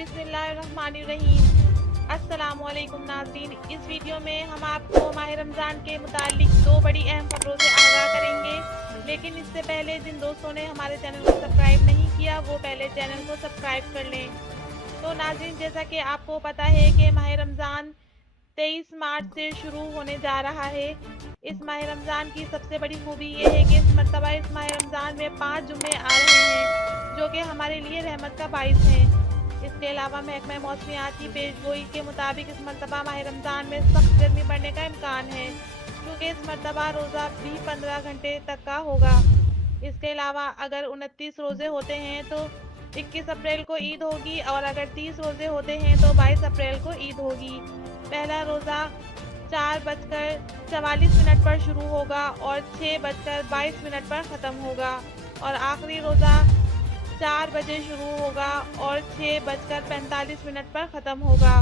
बिस्मिल्लाहिर्रहमानिर्रहीम। अस्सलाम वालेकुम नाज़रीन। इस वीडियो में हम आपको माह रमज़ान के मुतालिक दो बड़ी अहम खबरों से आगाह करेंगे, लेकिन इससे पहले जिन दोस्तों ने हमारे चैनल को सब्सक्राइब नहीं किया वो पहले चैनल को सब्सक्राइब कर लें। तो नाज़रीन, जैसा कि आपको पता है कि माह रमज़ान 23 मार्च से शुरू होने जा रहा है। इस माह रमज़ान की सबसे बड़ी खूबी ये है कि इस मरतबा इस माह रमज़ान में 5 जुम्मे आ रहे हैं, जो कि हमारे लिए रहमत का बाइस हैं। इसके अलावा महकमा मौसमियात की पेशगोई के मुताबिक इस मरतबा माह रमज़ान में सख्त गर्मी बढ़ने का इम्कान है, क्योंकि इस मरतबा रोज़ा भी 15 घंटे तक का होगा। इसके अलावा अगर 29 रोज़े होते हैं तो 21 अप्रैल को ईद होगी, और अगर 30 रोज़े होते हैं तो 22 अप्रैल को ईद होगी। पहला रोज़ा 4:44 पर शुरू होगा और 6:22 पर ख़त्म होगा, और आखिरी रोज़ा 4 बजे शुरू होगा और 6:45 पर ख़त्म होगा।